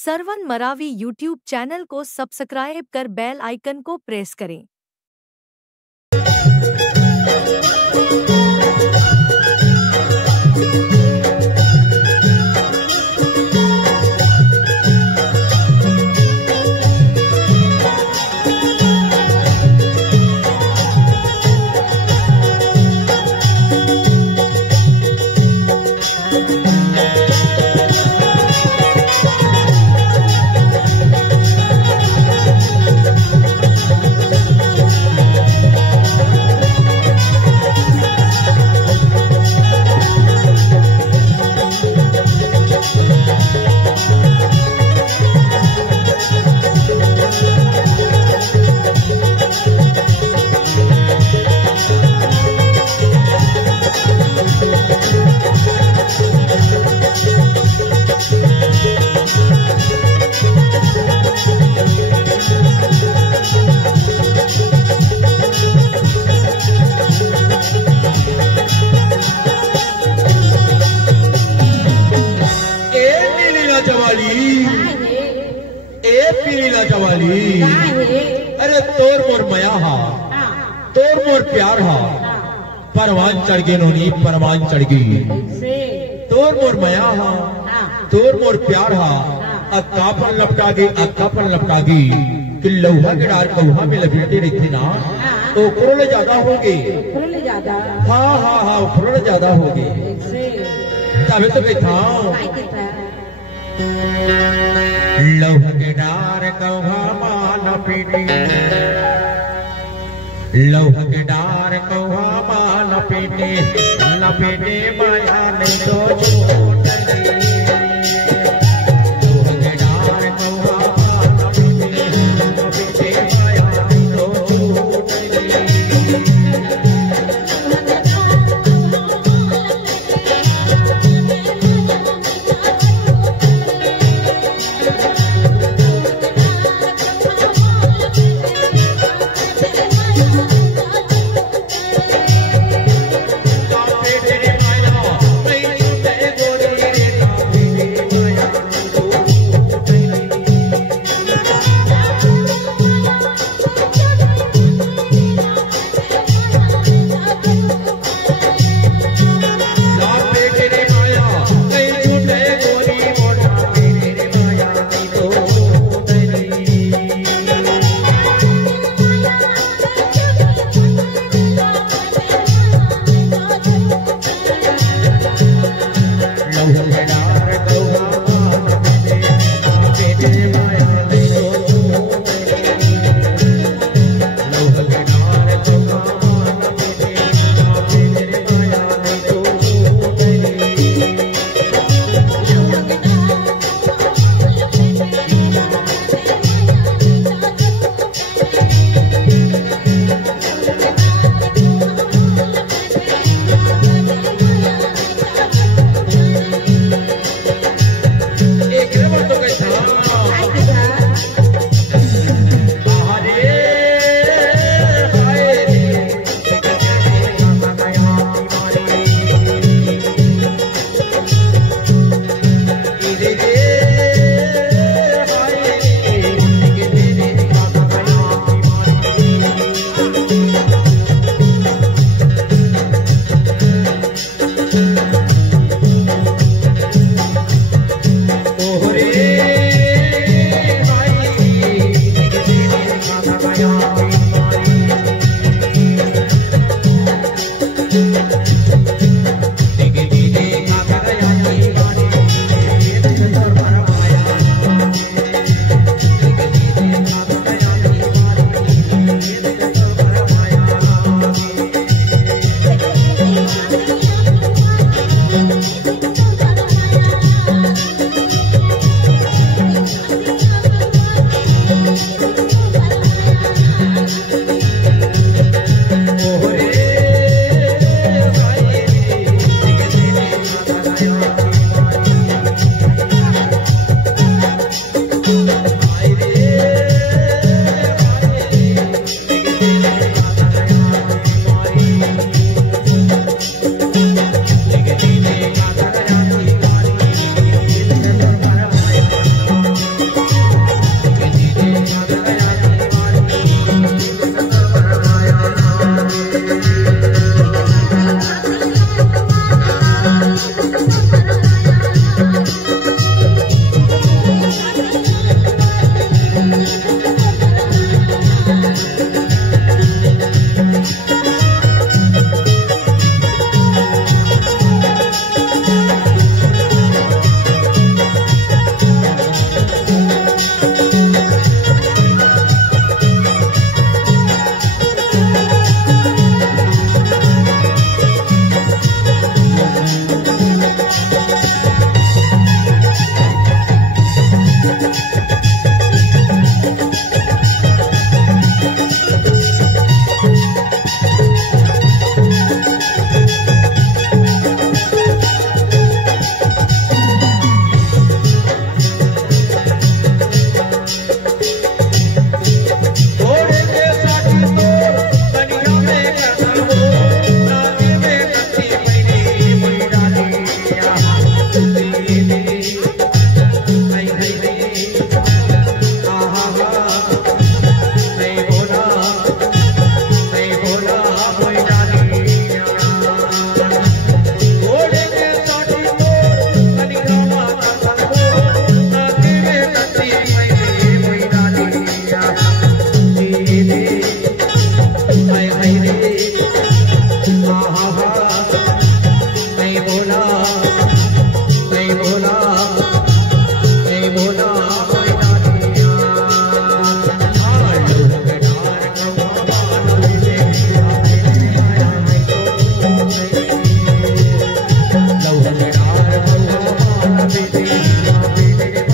सरवन Maravi YouTube channel को सब्सक्राइब कर bell icon को प्रेस करें। अरे तोर मोर मया हा, तोर मोर प्यार हा, परवान चढ़ गे नोनी परवान चढ़ गई। तोर मोर मया हा, तोर मोर प्यार हा, अक्का पर लपटा गई अक्का पर लपटा गई कि लौहा के डार कौहा में लपेटे रहते ना तो कुरल ज्यादा हो गए। हाँ हाँ हाँ कुरल ज्यादा हो गए। तभी तो बैठा लौह के डार कौहा माला पीटी, लौह के डार कौहा माला पीटी, लपेटे माया ने तो छूट गई। लौह के डार कौहा माला पीटी, लपेटे माया ने तो छूट गई। तेरे माया नहीं छूटे गोरी तेरे